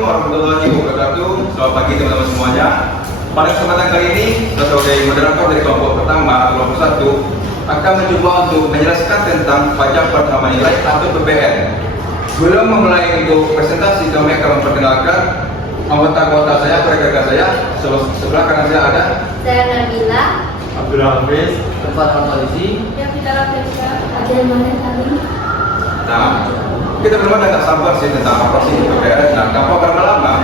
Warahmatullahi wabarakatuh. Selamat pagi teman-teman semuanya. Pada kesempatan kali ini, sebagai moderator dari kelompok pertama atau kelompok 1 akan mencoba untuk menjelaskan tentang pajak pertama nilai atau PPN. Sebelum memulai untuk presentasi, kami akan memperkenalkan anggota-anggota saya, rekan-rekan saya. Sebelah kanan saya ada Saya Nabila, Abdul Hafiz, tempat polisi, yang kita Rafiqa, ada mana kami? Nah, kita belum ada tak sabar sih tentang apa sih PPN. Nah, tanpa berlama-lama,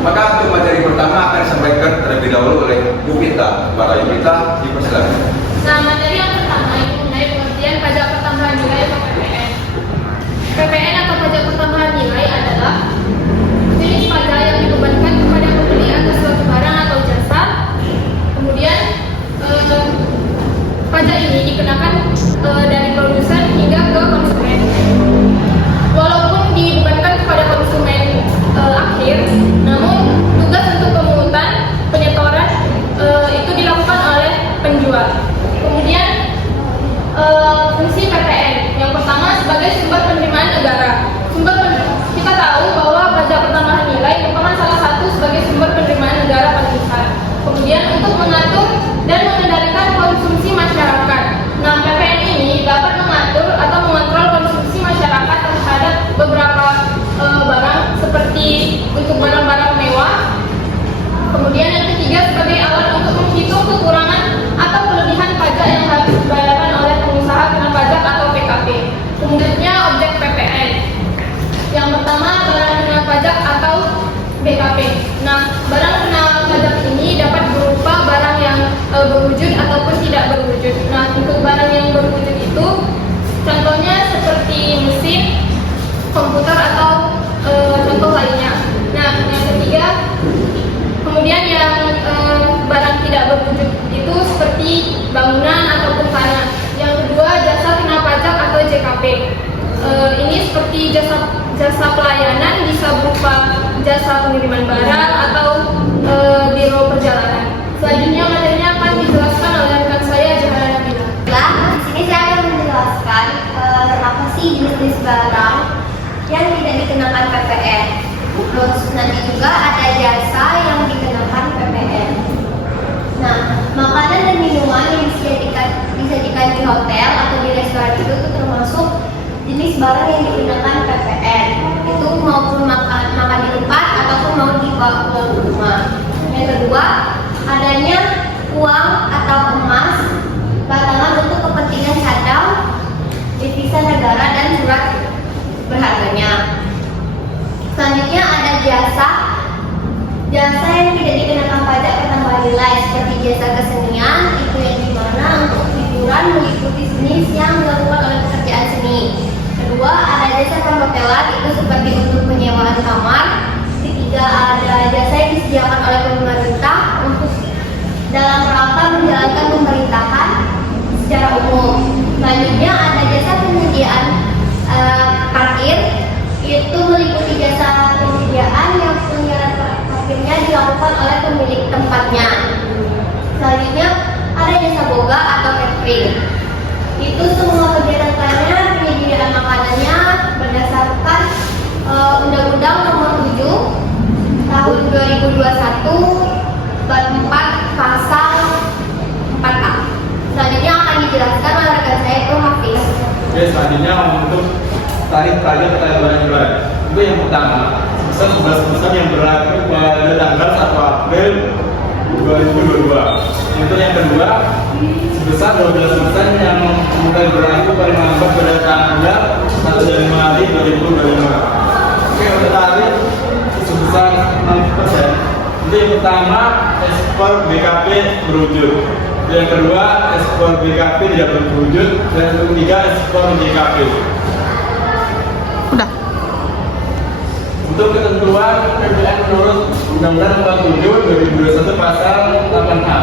maka untuk materi pertama akan disampaikan terlebih dahulu oleh Bu Pita. Para Ibu Pita, dipersilakan. Nah, materi yang pertama itu mengenai pengertian pajak pertambahan nilai atau PPN. PPN atau pajak pertambahan nilai adalah jenis pajak yang dibebankan kepada pembeli atas suatu barang atau jasa. Kemudian pajak ini dikenakan dari produsen hingga ke konsumen. Walaupun dibebankan kepada konsumen akhir, namun tugas untuk pemungutan, penyetoran itu dilakukan oleh penjual. Kemudian fungsi PPN yang pertama sebagai sumber penerimaan negara. Kita tahu bahwa pajak pertambahan nilai merupakan salah satu sebagai sumber penerimaan negara paling besar. Kemudian untuk mengatur dan mengendalikan konsumsi masyarakat. Nah, PPN ini dapat mengatur atau mengontrol konsumsi masyarakat terhadap beberapa barang seperti untuk barang-barang mewah. Kemudian yang ketiga sebagai alat untuk menghitung kekurangan atau kelebihan pajak yang harus dibayarkan oleh pengusaha kena pajak atau PKP. Kemudiannya objek PPN. Yang pertama barang kena pajak atau BKP. Nah, barang kena pajak ini dapat berupa barang yang berwujud ataupun tidak berwujud. Nah, untuk barang yang berwujud itu contohnya seperti mesin, komputer atau contoh lainnya. Nah, yang ketiga, kemudian yang barang tidak berwujud itu seperti bangunan ataupun tanah. Yang kedua, jasa kena pajak atau JKP. Ini seperti jasa pelayanan, bisa berupa jasa pengiriman barang atau biro perjalanan. Selanjutnya materinya akan dijelaskan oleh rekan saya Jahala Nabila. Di sini saya akan menjelaskan apa sih jenis barang yang tidak dikenakan PPN. Terus nanti juga ada jasa yang dikenakan PPN. Nah, makanan dan minuman yang disajikan di hotel atau di restoran itu termasuk jenis barang yang dikenakan PPN. Itu maupun makan di tempat ataupun mau dibawa ke rumah. Yang kedua, adanya uang atau emas batangan untuk kepentingan cadang, devisa negara dan surat berharganya. Selanjutnya ada jasa yang tidak dikenakan pajak pertambahan nilai seperti jasa kesenian, itu yang dimana untuk hiburan meliputi jenis yang dilakukan oleh pekerjaan seni. Kedua, ada jasa perhotelan, itu seperti untuk penyewaan kamar. Ketiga, ada jasa yang disediakan oleh pemerintah untuk dalam rangka menjalankan pemerintahan secara umum. Selanjutnya ada jasa penyediaan parkir, itu meliputi jasa penyediaan yang penyediaan parkirnya dilakukan oleh pemilik tempatnya. Selanjutnya ada jasa boga atau catering. Itu semua kegiatannya penyediaan makanannya berdasarkan Undang-Undang Nomor 7 Tahun 2021 Bab 4 Pasal 4A. Selanjutnya akan dijelaskan oleh rekan saya itu Hafiz. Oke, selanjutnya untuk tarif pajak pertambahan nilai. Itu yang pertama, sebesar 11% yang berlaku pada tanggal 1 April 2022. Untuk yang kedua, sebesar 12% yang mulai berlaku paling lambat pada tanggal 1 Januari 2025. Oke, untuk tarif sebesar 6%. Itu yang pertama, ekspor BKP berwujud. Yang kedua, ekspor BKP tidak berwujud. Dan yang ketiga, ekspor JKP. udah. Untuk ketentuan PPN menurut Undang-Undang 47 2021 Pasal 8A.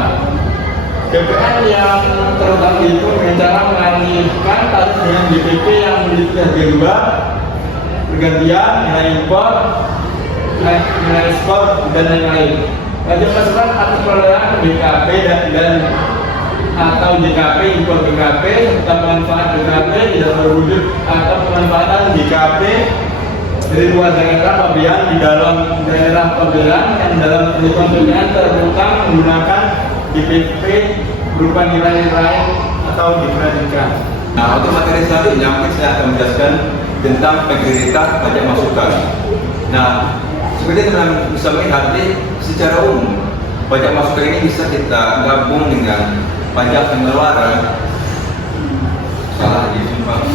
PPN yang terutama itu dengan cara mengalihkan tarif dengan BPP yang memiliki harga dua pergantian, nilai impor, nilai ekspor, dan lain-lain. Pajak masukan atas perolehan BKP dan atau JKP, impor BKP, serta pemanfaat BKP tidak berwujud atau pemanfaatan JKP Dari dua daerah pabean di dalam daerah pabean yang dalam ketentuan PPN terbentang menggunakan DPP berupa nilai-nilai atau dikreditkan. Nah, untuk materi selanjutnya mungkin saya akan menjelaskan tentang penggiritan pajak masukan. Nah, seperti teman-teman bisa melihat secara umum pajak masukan ini bisa kita gabung dengan pajak pengeluaran. Salah lagi, sumpah.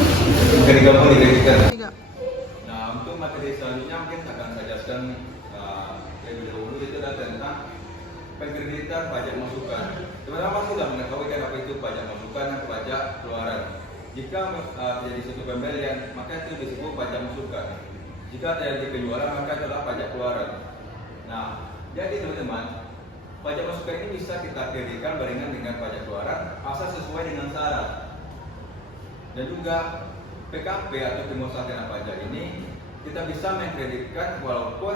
Bukan digabung, dikreditkan. Nah, untuk materi selanjutnya mungkin akan saya jelaskan lebih dahulu itu adalah tentang pengreditan pajak masukan. Teman-teman sudah mengetahui kan apa itu pajak masukan dan pajak keluaran. Jika terjadi suatu pembelian, maka itu disebut pajak masukan. Jika terjadi penjualan, maka adalah pajak keluaran. Nah, jadi teman-teman, pajak masukan ini bisa kita kreditkan barengan dengan pajak keluaran asal sesuai dengan syarat. Dan juga PKP atau pengusahaan dana pajak ini kita bisa mengkreditkan walaupun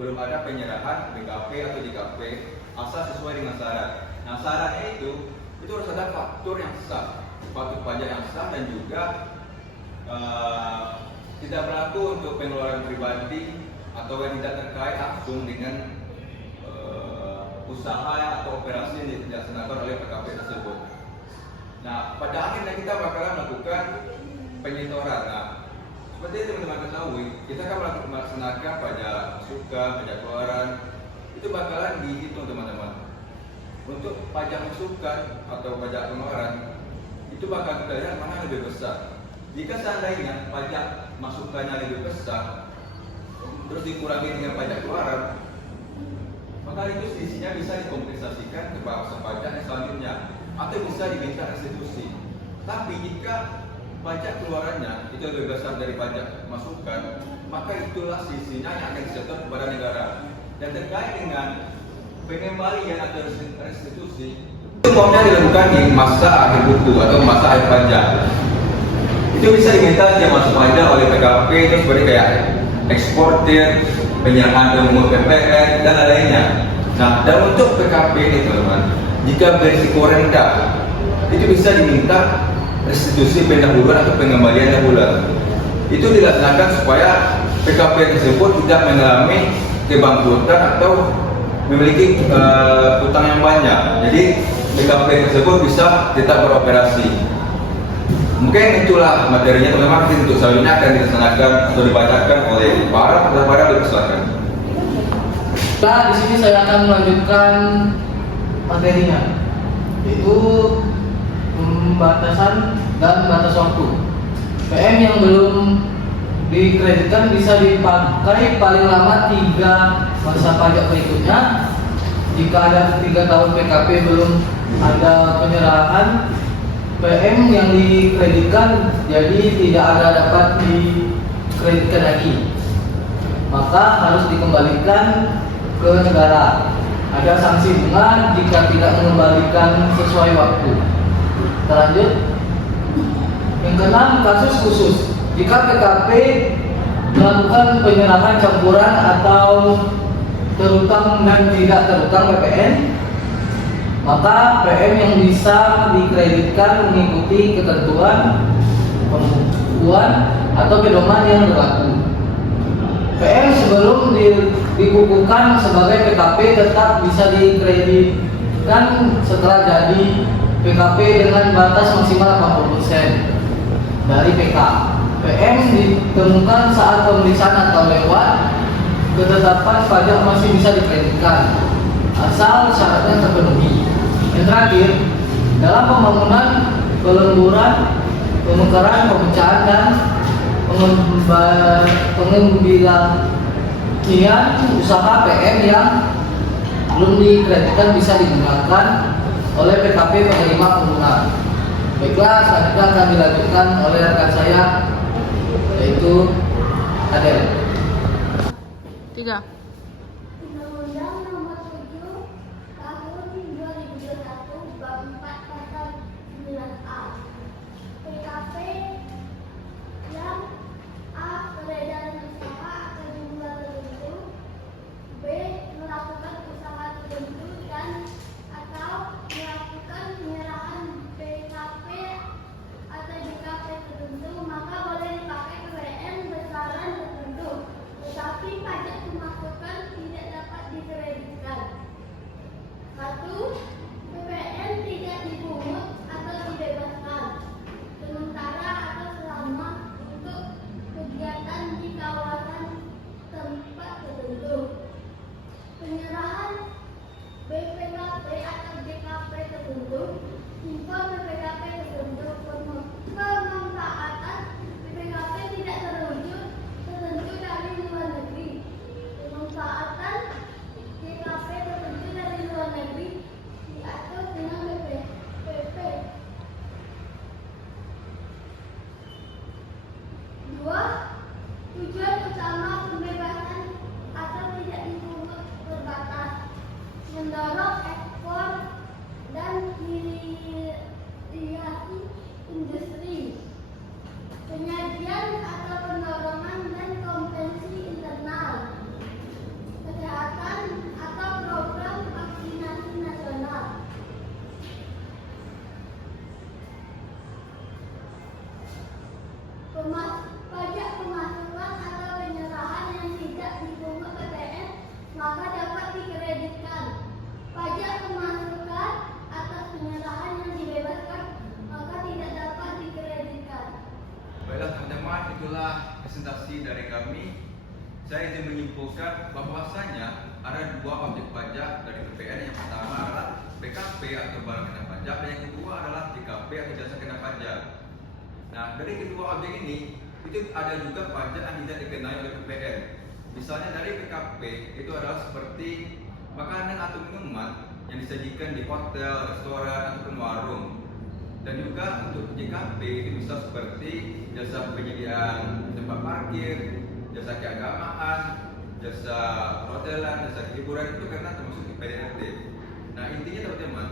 belum ada penyerahan BKP atau JKP asal sesuai dengan syarat. Nah, syaratnya itu harus ada faktur yang sah, faktur pajak yang sah, dan juga tidak berlaku untuk pengeluaran pribadi atau yang tidak terkait langsung dengan usaha atau operasi yang dilaksanakan oleh PKP tersebut. Nah, pada akhirnya kita bakalan melakukan penyetoran. Nah, seperti teman-teman ketahui, kita akan melaksanakan pajak masukan, pajak keluaran, itu bakalan dihitung teman-teman. Untuk pajak masukan atau pajak pengeluaran, itu bakal kita lihat mana lebih besar. Jika seandainya pajak masukannya lebih besar, terus dikurangi dengan pajak keluaran, maka itu sisinya bisa dikompensasikan ke bangsa pajak yang selanjutnya atau bisa diminta restitusi. Tapi jika pajak keluarannya itu lebih besar dari pajak masukan, maka itulah sisinya yang akan disetor kepada negara. Dan terkait dengan pengembalian atau restitusi, itu umumnya dilakukan di masa akhir buku atau masa akhir pajak. Itu bisa diminta dia masuk pajak oleh PKP, itu seperti kayak eksportir, penyerahan ilmu PPN, dan lainnya. Nah, dan untuk PKP ini teman-teman, jika berisiko rendah, itu bisa diminta restitusi pendahuluan atau pengembalian dahuluan. Itu dilaksanakan supaya PKP tersebut tidak mengalami kebangkrutan atau memiliki utang yang banyak. Jadi PKP tersebut bisa tetap beroperasi. Mungkin itulah materinya teman-teman. Untuk selanjutnya akan dilaksanakan atau dibacakan oleh para dipersilakan. Nah, di sini saya akan melanjutkan materinya, yaitu pembatasan dan batas waktu. PM yang belum dikreditkan bisa dipakai paling lama 3 masa pajak berikutnya. Jika ada 3 tahun PKP belum ada penyerahan, PM yang dikreditkan jadi tidak ada dapat dikreditkan lagi, maka harus dikembalikan ke negara. Ada sanksi bunga jika tidak mengembalikan sesuai waktu. Lanjut. Yang keenam, kasus khusus. Jika PKP melakukan penyerahan campuran atau terutang dan tidak terutang PPN, maka PM yang bisa dikreditkan mengikuti ketentuan pembukuan atau pedoman yang berlaku. PM sebelum dikukuhkan sebagai PKP tetap bisa dikreditkan setelah jadi PKP dengan batas maksimal 80% dari PK. PM ditemukan saat pemeriksaan atau lewat ketetapan pajak masih bisa dikreditkan asal syaratnya terpenuhi. Yang terakhir, dalam pembangunan, pelemburan, pemekaran, pemecahan, dan pengembangan usaha PM yang belum dikreditkan bisa digunakan oleh PKP penerima penggunaan. Baiklah, selanjutnya akan dilanjutkan oleh rekan saya, yaitu Adel. 3. Undang-Undang Nomor 7 Tahun 2021 Bab 4 Pasal 9A. PKP yang A. Peredaran usaha akan jumlah tertentu, B. Melakukan usaha tertentu, dan atau melakukan penyerahan PKP atau JKP tertentu, maka boleh dipakai PPN besaran tertentu. menyimpulkan bahwasanya ada dua objek pajak dari PPN. Yang pertama adalah PKP atau barang kena pajak, dan yang kedua adalah JKP atau jasa kena pajak. Nah, dari kedua objek ini itu ada juga pajak yang tidak dikenai oleh PPN. Misalnya dari PKP itu adalah seperti makanan atau minuman yang disajikan di hotel, restoran, ataupun warung. Dan juga untuk JKP itu bisa seperti jasa penyediaan tempat parkir, jasa keagamaan, jasa perhotelan, jasa hiburan, itu karena termasuk di PDRT. Nah, intinya teman-teman,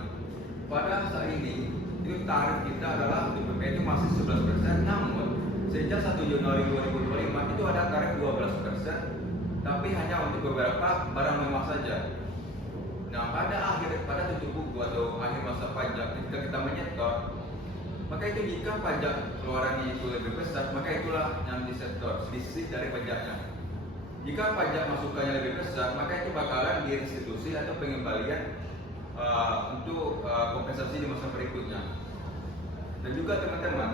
pada saat ini itu tarif kita adalah untuk PPN itu masih 11%, namun sejak 1 Januari 2025 itu ada tarif 12%, tapi hanya untuk beberapa barang mewah saja. Nah, pada tutup buku atau akhir masa pajak ketika kita menyetor, maka itu jika pajak keluarannya itu lebih besar, maka itulah yang disetor, selisih dari pajaknya. Jika pajak masukannya lebih besar, maka itu bakalan direstitusi atau pengembalian untuk kompensasi di masa berikutnya. Dan juga teman-teman,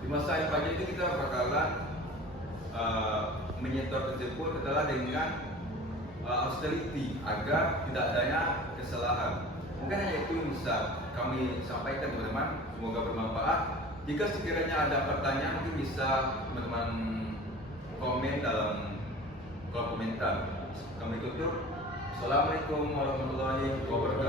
di masa akhir pajak itu kita bakalan menyetor tersebut adalah dengan austerity agar tidak adanya kesalahan. Mungkin hanya itu yang bisa kami sampaikan teman-teman, semoga bermanfaat. Jika sekiranya ada pertanyaan mungkin bisa teman-teman komen dalam kolom komentar. Kami tutup. Assalamualaikum warahmatullahi wabarakatuh.